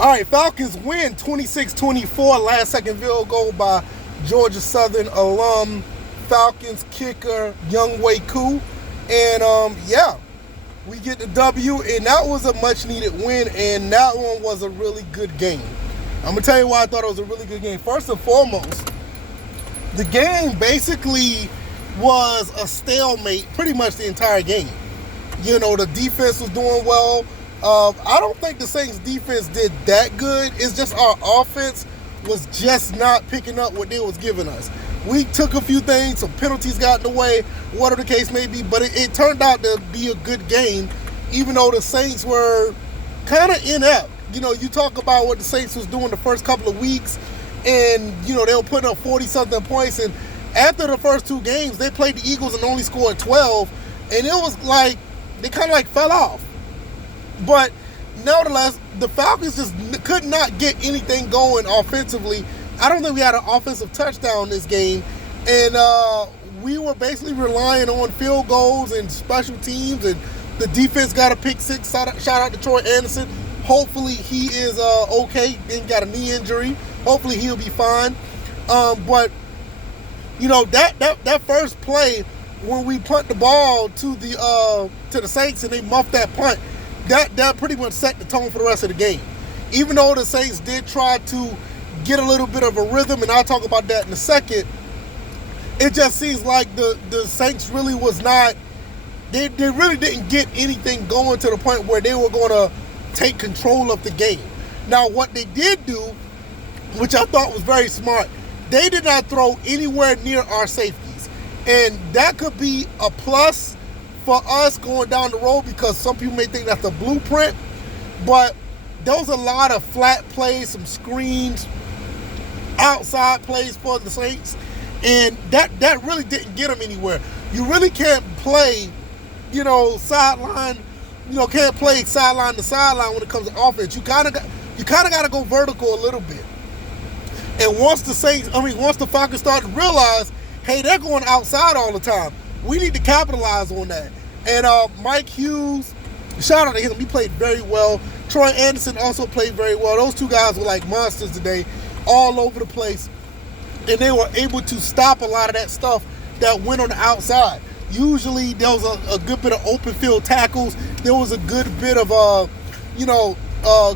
All right, Falcons win 26-24. Last second field goal by Georgia Southern alum Falcons kicker Younghoe Koo. And yeah, we get the W, and that was a much needed win, and that one was a really good game. I'm gonna tell you why I thought it was a really good game. First and foremost, the game basically was a stalemate pretty much the entire game. You know, the defense was doing well. I don't think the Saints defense did that good. It's just our offense was just not picking up what they was giving us. We took a few things, some penalties got in the way, whatever the case may be, but it turned out to be a good game, even though the Saints were kind of inept. You know, you talk about what the Saints was doing the first couple of weeks, and, you know, they were putting up 40-something points, and after the first two games, they played the Eagles and only scored 12, and it was like, they kind of like fell off. But nevertheless, the Falcons just could not get anything going offensively. I don't think we had an offensive touchdown this game. And we were basically relying on field goals and special teams. And the defense got a pick six. Shout out to Troy Anderson. Hopefully he is okay. Didn't got a knee injury. Hopefully he'll be fine. But, you know, that first play when we punt the ball to the Saints and they muffed that punt, that pretty much set the tone for the rest of the game. Even though the Saints did try to get a little bit of a rhythm, and I'll talk about that in a second, it just seems like the Saints really was not, they really didn't get anything going to the point where they were going to take control of the game. Now, what they did do, which I thought was very smart, they did not throw anywhere near our safeties. And that could be a plus for us going down the road, because some people may think that's a blueprint, but there was a lot of flat plays, some screens, outside plays for the Saints, and that really didn't get them anywhere. You really can't play, you know, sideline, you know, can't play sideline to sideline when it comes to offense. You kind of got to go vertical a little bit. And once the Falcons started to realize, hey, they're going outside all the time, we need to capitalize on that. And Mike Hughes, shout out to him. He played very well. Troy Anderson also played very well. Those two guys were like monsters today, all over the place. And they were able to stop a lot of that stuff that went on the outside. Usually there was a good bit of open field tackles. There was a good bit of,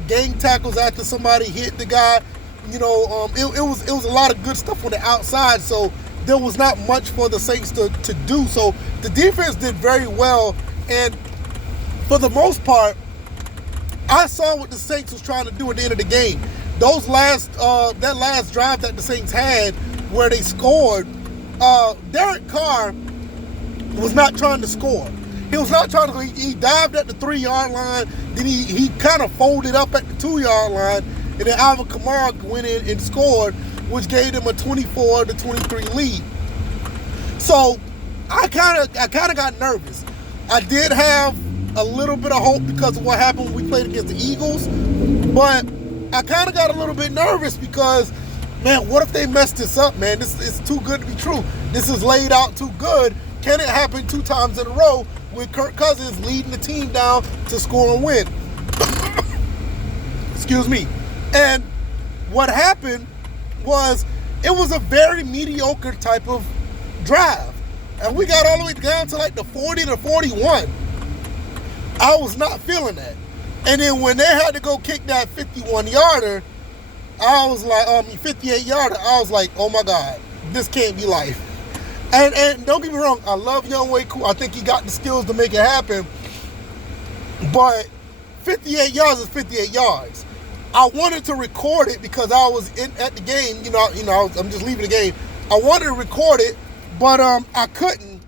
gang tackles after somebody hit the guy. You know, it was a lot of good stuff on the outside. So there was not much for the Saints to do. So the defense did very well. And for the most part, I saw what the Saints was trying to do at the end of the game. That last drive that the Saints had where they scored, Derek Carr was not trying to score. He was not trying to, he dived at the 3-yard line, then he kind of folded up at the 2-yard line, and then Alvin Kamara went in and scored, which gave them a 24-23 lead. So I kind of got nervous. I did have a little bit of hope because of what happened when we played against the Eagles, but I kind of got a little bit nervous because, man, what if they mess this up, man? This is too good to be true. This is laid out too good. Can it happen 2 times in a row with Kirk Cousins leading the team down to score and win? Excuse me. And what happened was it was a very mediocre type of drive. And we got all the way down to like the 40 to 41. I was not feeling that. And then when they had to go kick that 51-yarder, I was like, 58-yarder, I was like, oh my God, this can't be life. And don't get me wrong, I love Younghoe Koo. I think he got the skills to make it happen. But 58 yards is 58 yards. I wanted to record it because I was at the game. I'm just leaving the game. I wanted to record it, but I couldn't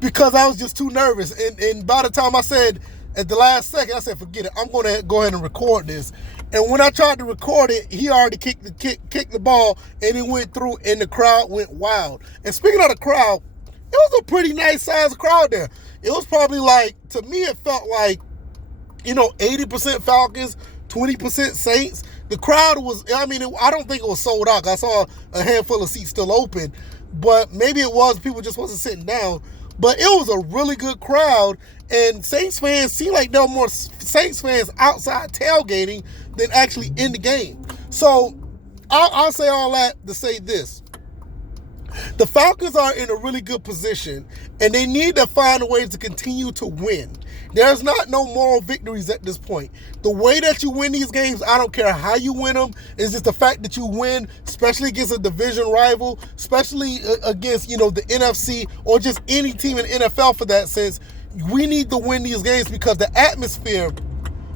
because I was just too nervous. And by the time I said at the last second, I said, forget it. I'm going to go ahead and record this. And when I tried to record it, he already kicked the ball, and it went through, and the crowd went wild. And speaking of the crowd, it was a pretty nice sized crowd there. It was probably like, to me, it felt like, 80% Falcons, 20% Saints. The crowd was, I don't think it was sold out. I saw a handful of seats still open, but maybe it was, people just wasn't sitting down. But it was a really good crowd, And Saints fans seem like there are more Saints fans outside tailgating than actually in the game. So I'll say all that to say this. The Falcons are in a really good position, and they need to find a way to continue to win. There's not no moral victories at this point. The way that you win these games, I don't care how you win them, is just the fact that you win, especially against a division rival, especially against, the NFC or just any team in the NFL for that sense. We need to win these games because the atmosphere,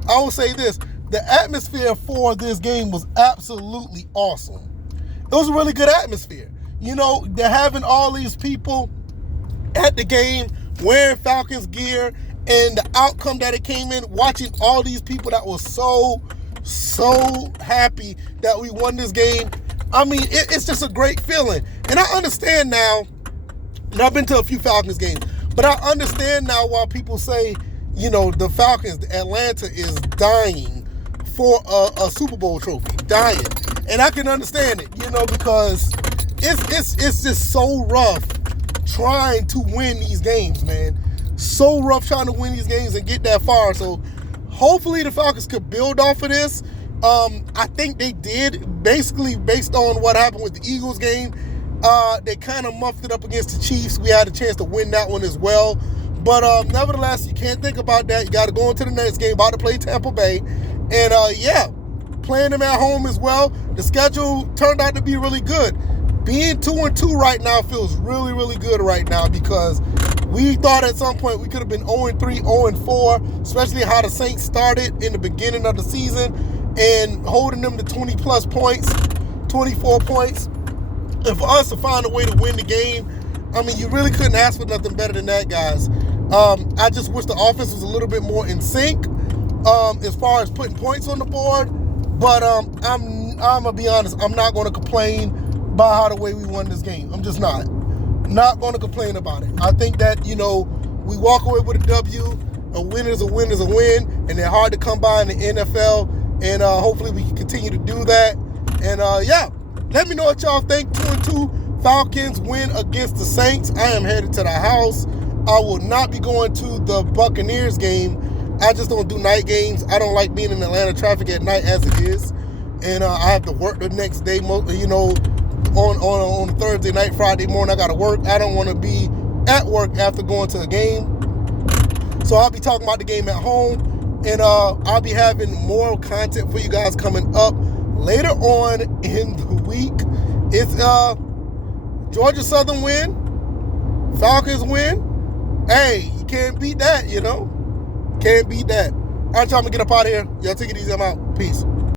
I will say this, the atmosphere for this game was absolutely awesome. It was a really good atmosphere. They're having all these people at the game wearing Falcons gear, and the outcome that it came in, watching all these people that were so happy that we won this game. I mean, it's just a great feeling. And I understand now, and I've been to a few Falcons games, but I understand now why people say, the Falcons, Atlanta is dying for a Super Bowl trophy, dying. And I can understand it, because it's just so rough trying to win these games, man. So rough trying to win these games and get that far. So hopefully the Falcons could build off of this. I think they did, basically based on what happened with the Eagles game. They kind of muffed it up against the Chiefs. We had a chance to win that one as well. But nevertheless, you can't think about that. You got to go into the next game, about to play Tampa Bay. And playing them at home as well. The schedule turned out to be really good. Being 2-2 right now feels really, really good right now because we thought at some point we could have been 0-3, 0-4, especially how the Saints started in the beginning of the season and holding them to 20-plus points, 24 points. And for us to find a way to win the game, I mean, you really couldn't ask for nothing better than that, guys. I just wish the offense was a little bit more in sync as far as putting points on the board. But I'm going to be honest, I'm not going to complain about how the way we won this game. I'm just not going to complain about it. I think that, we walk away with a W. A win is a win is a win, and they're hard to come by in the NFL, and hopefully we can continue to do that. And let me know what y'all think. 2-2 Falcons win against the Saints. I am headed to the house. I will not be going to the Buccaneers game. I just don't do night games. I don't like being in Atlanta traffic at night as it is, and I have to work the next day, on Thursday night, Friday morning, I got to work. I don't want to be at work after going to a game. So I'll be talking about the game at home, and I'll be having more content for you guys coming up later on in the week. It's Georgia Southern win, Falcons win. Hey, you can't beat that, Can't beat that. All right, y'all, I'm going to get up out of here. Y'all take it easy. I'm out. Peace.